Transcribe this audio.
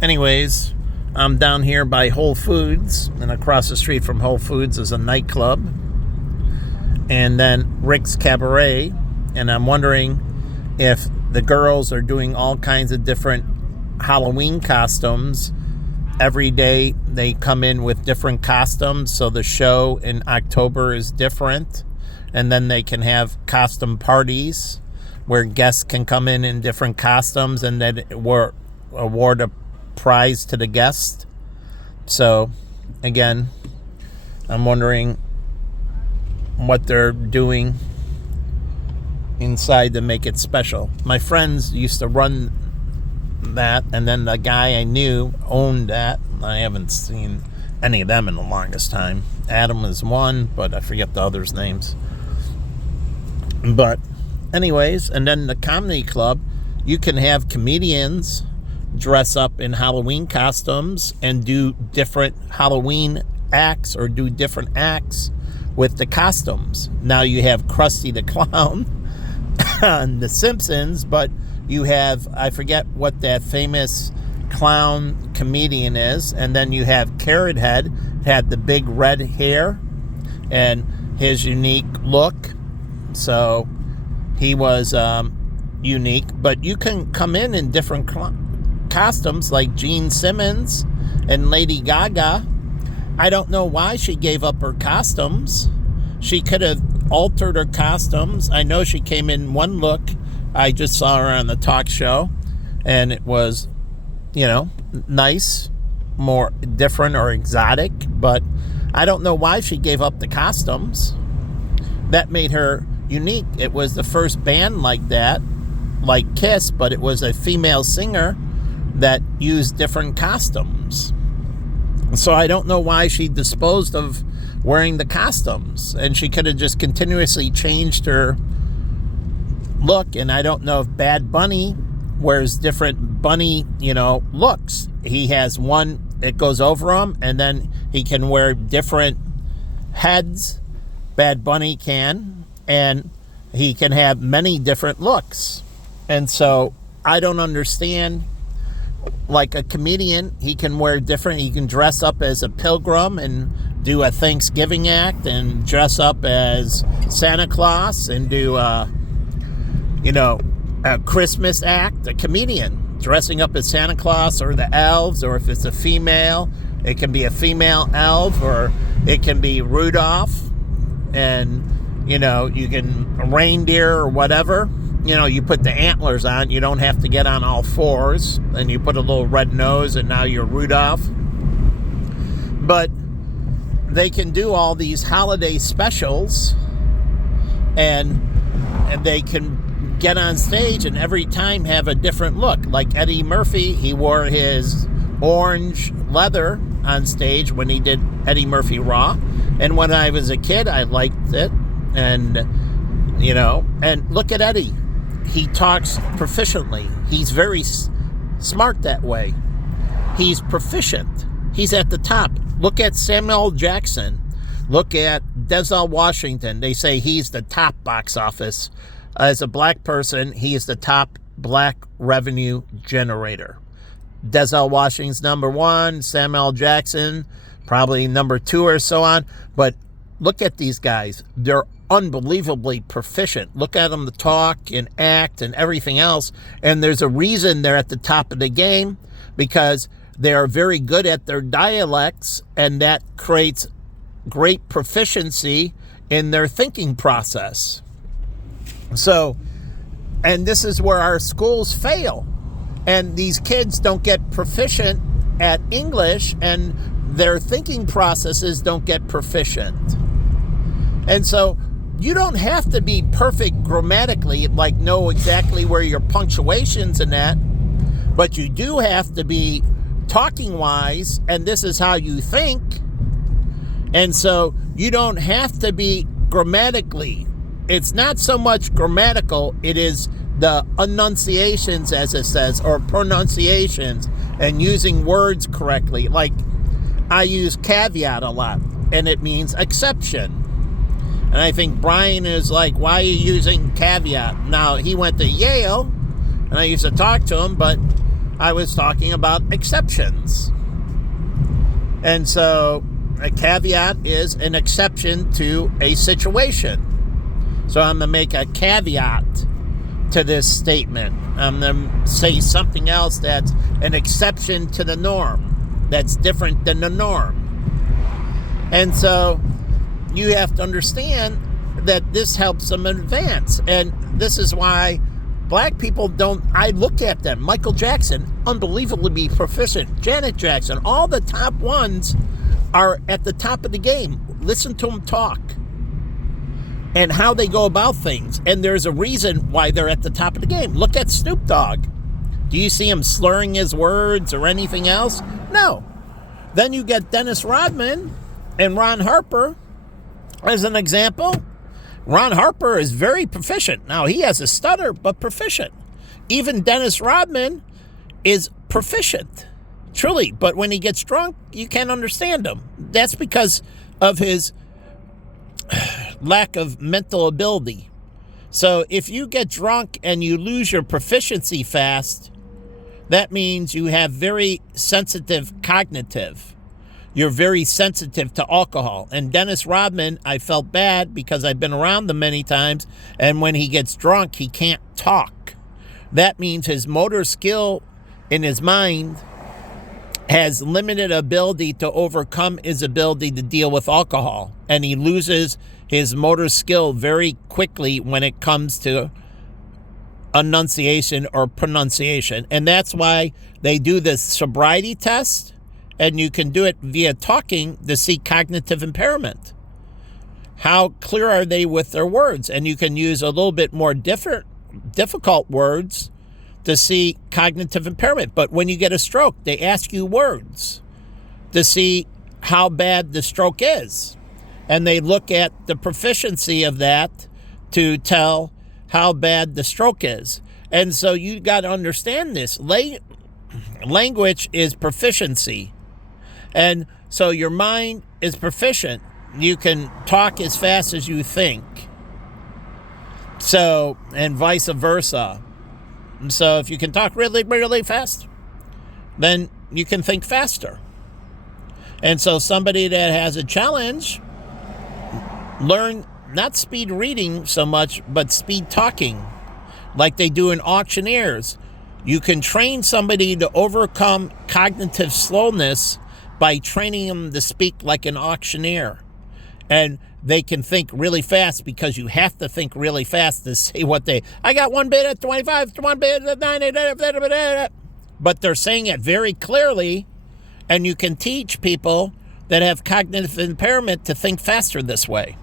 Anyways, I'm down here by Whole Foods, and across the street from Whole Foods is a nightclub, and then Rick's Cabaret, and I'm wondering if the girls are doing all kinds of different Halloween costumes. Every day they come in with different costumes, so the show in October is different, and then they can have costume parties where guests can come in different costumes, and then award a prize to the guest. So again, I'm wondering what they're doing inside to make it special. My friends used to run that, and then the guy I knew owned that. I haven't seen any of them in the longest time. Adam is one, but I forget the others' names. But anyways, and then the comedy club, you can have comedians dress up in Halloween costumes and do different Halloween acts or do different acts with the costumes. Now you have Krusty the Clown on The Simpsons, but you have, I forget what that famous clown comedian is, and then you have Carrot Head, had the big red hair and his unique look, so he was unique. But you can come in different costumes, like Gene Simmons and Lady Gaga. I don't know why she gave up her costumes. She could have altered her costumes. I know she came in one look. I just saw her on the talk show, and it was, nice, more different or exotic, but I don't know why she gave up the costumes. That made her unique. It was the first band like that, like Kiss, but it was a female singer that used different costumes. So I don't know why she disposed of wearing the costumes, and she could have just continuously changed her look. And I don't know if Bad Bunny wears different bunny, looks. He has one, it goes over him, and then he can wear different heads. Bad Bunny can, and he can have many different looks. And so I don't understand. Like a comedian, he can wear different, he can dress up as a pilgrim and do a Thanksgiving act, and dress up as Santa Claus and do a Christmas act. A comedian dressing up as Santa Claus or the elves, or if it's a female, it can be a female elf, or it can be Rudolph, and you can reindeer or whatever. You put the antlers on. You don't have to get on all fours. And you put a little red nose, and now you're Rudolph. But they can do all these holiday specials, and they can get on stage and every time have a different look. Like Eddie Murphy, he wore his orange leather on stage when he did Eddie Murphy Raw. And when I was a kid, I liked it. And, and look at Eddie. He talks proficiently. He's very smart that way. He's proficient. He's at the top. Look at Samuel Jackson. Look at Denzel Washington. They say he's the top box office. As a black person, he is the top black revenue generator. Denzel Washington's number one. Samuel Jackson, probably number two or so on. But look at these guys. They're unbelievably proficient. Look at them to talk and act and everything else. And there's a reason they're at the top of the game, because they are very good at their dialects, and that creates great proficiency in their thinking process. So, and this is where our schools fail. And these kids don't get proficient at English, and their thinking processes don't get proficient. And so you don't have to be perfect grammatically, like know exactly where your punctuation's and that, but you do have to be talking wise, and this is how you think. And so you don't have to be grammatically. It's not so much grammatical, it is the enunciations, as it says, or pronunciations, and using words correctly. Like, I use caveat a lot, and it means exception. And I think Brian is like, why are you using caveat? Now, he went to Yale, and I used to talk to him, but I was talking about exceptions. And so a caveat is an exception to a situation. So I'm going to make a caveat to this statement. I'm going to say something else that's an exception to the norm, that's different than the norm. And so you have to understand that this helps them advance. And this is why black people don't, I look at them. Michael Jackson, unbelievably proficient. Janet Jackson, all the top ones are at the top of the game. Listen to them talk and how they go about things. And there's a reason why they're at the top of the game. Look at Snoop Dogg. Do you see him slurring his words or anything else? No. Then you get Dennis Rodman and Ron Harper as an example. Ron Harper is very proficient. Now, he has a stutter, but proficient. Even Dennis Rodman is proficient, truly. But when he gets drunk, you can't understand him. That's because of his lack of mental ability. So if you get drunk and you lose your proficiency fast, that means you have very sensitive cognitive. You're very sensitive to alcohol. And Dennis Rodman, I felt bad because I've been around him many times, and when he gets drunk, he can't talk. That means his motor skill in his mind has limited ability to overcome his ability to deal with alcohol. And he loses his motor skill very quickly when it comes to enunciation or pronunciation. And that's why they do this sobriety test, and you can do it via talking to see cognitive impairment. How clear are they with their words? And you can use a little bit more difficult words to see cognitive impairment. But when you get a stroke, they ask you words to see how bad the stroke is. And they look at the proficiency of that to tell how bad the stroke is. And so you got to understand this. Language is proficiency. And so your mind is proficient. You can talk as fast as you think. So, and vice versa. So if you can talk really, really fast, then you can think faster. And so somebody that has a challenge, learn not speed reading so much, but speed talking, like they do in auctioneers. You can train somebody to overcome cognitive slowness by training them to speak like an auctioneer. And they can think really fast because you have to think really fast to say what I got one bid at 25, one bid at 9, but they're saying it very clearly, and you can teach people that have cognitive impairment to think faster this way.